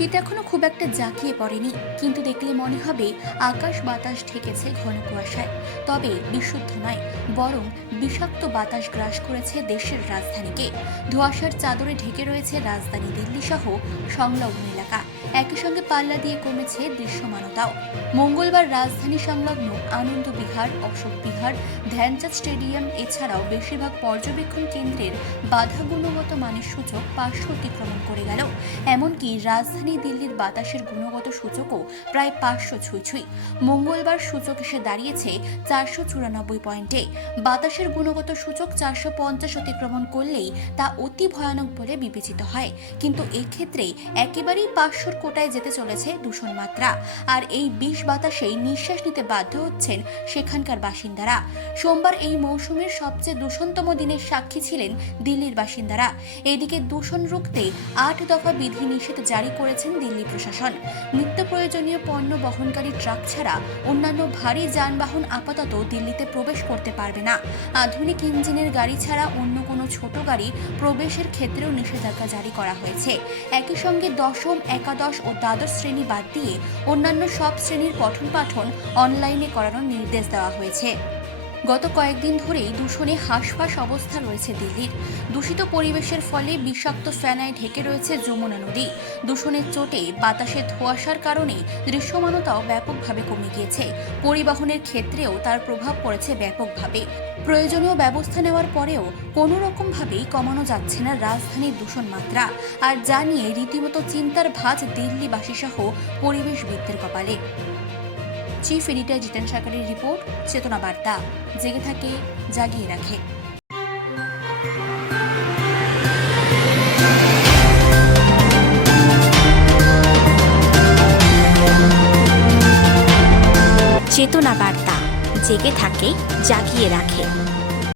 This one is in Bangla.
শীত এখনও খুব একটা জাঁকিয়ে পড়েনি। কিন্তু দেখলে মনে হবে আকাশ বাতাস ঢেকেছে ঘন কুয়াশায়। তবে বিশুদ্ধ নয়, বরং বিষাক্ত বাতাস গ্রাস করেছে দেশের রাজধানীকে। ধোঁয়াশার চাদরে ঢেকে রয়েছে রাজধানী দিল্লি সহ সংলগ্ন এলাকা। একই সঙ্গে পাল্লা দিয়ে কমেছে দৃশ্যমানতাও। মঙ্গলবার রাজধানী সংলগ্ন আনন্দ বিহার, অশোক বিহার, ধ্যানচাঁদ স্টেডিয়াম এছাড়াও বেশিরভাগ পর্যবেক্ষণ কেন্দ্রের বাধা গুণগত মানের সূচক পাঁচশো অতিক্রমণ করে গেল। এমনকি রাজধানী দিল্লির বাতাসের গুণগত সূচকও প্রায় পাঁচশো ছুঁই মঙ্গলবার সূচক এসে দাঁড়িয়েছে চারশো চুরানব্বই পয়েন্টে। বাতাসের গুণগত সূচক চারশো পঞ্চাশ অতিক্রমণ করলেই তা অতি ভয়ানক বলে বিবেচিত হয়। কিন্তু এক্ষেত্রে একেবারেই পাঁচশোর কোটায় যেতে চলেছে দূষণ মাত্রা। আর এই বিষ বাতাসেই নিঃশ্বাস নিতে বাধ্য হচ্ছেন সেখানকার বাসিন্দারা। সোমবার এই মৌসুমের সবচেয়ে দূষণতম দিনের সাক্ষী ছিলেন দিল্লির বাসিন্দারা। এদিকে দূষণ রুখতে আট দফা বিধি নিষেধ জারি করেছেন দিল্লি প্রশাসন। নিত্য প্রয়োজনীয় পণ্য বহনকারী ট্রাক ছাড়া অন্যান্য ভারী যানবাহন আপাতত দিল্লিতে প্রবেশ করতে পারবে না। আধুনিক ইঞ্জিনের গাড়ি ছাড়া অন্য কোনো ছোট গাড়ি প্রবেশের ক্ষেত্রেও নিষেধাজ্ঞা জারি করা হয়েছে। একই সঙ্গে দশম, একাদশ ও দ্বাদশ শ্রেণি বাদ দিয়ে অন্যান্য সব শ্রেণির পঠন পাঠন অনলাইনে করানোর নির্দেশ দেওয়া হয়েছে। গত কয়েকদিন ধরেই দূষণে হাঁসফাঁস অবস্থা রয়েছে দিল্লির। দূষিত পরিবেশের ফলে বিষাক্ত ফেনায় ঢেকে রয়েছে যমুনা নদী। দূষণের চোটে বাতাসে ধোঁয়াশার কারণে দৃশ্যমানতাও ব্যাপকভাবে কমে গিয়েছে। পরিবহনের ক্ষেত্রেও তার প্রভাব পড়েছে ব্যাপকভাবে। প্রয়োজনীয় ব্যবস্থা নেওয়ার পরেও কোনো রকমভাবেই কমানো যাচ্ছে না রাজধানীর দূষণ মাত্রা। আর যা নিয়ে রীতিমতো চিন্তার ভাঁজ দিল্লিবাসী সহ পরিবেশবিদদের কপালে। চিফ এডিটর জিতেন সরকারের রিপোর্ট, চেতনা বার্তা। জেগে থাকে, জাগিয়ে রাখে। চেতনা বার্তা। জেগে থাকে, জাগিয়ে রাখে।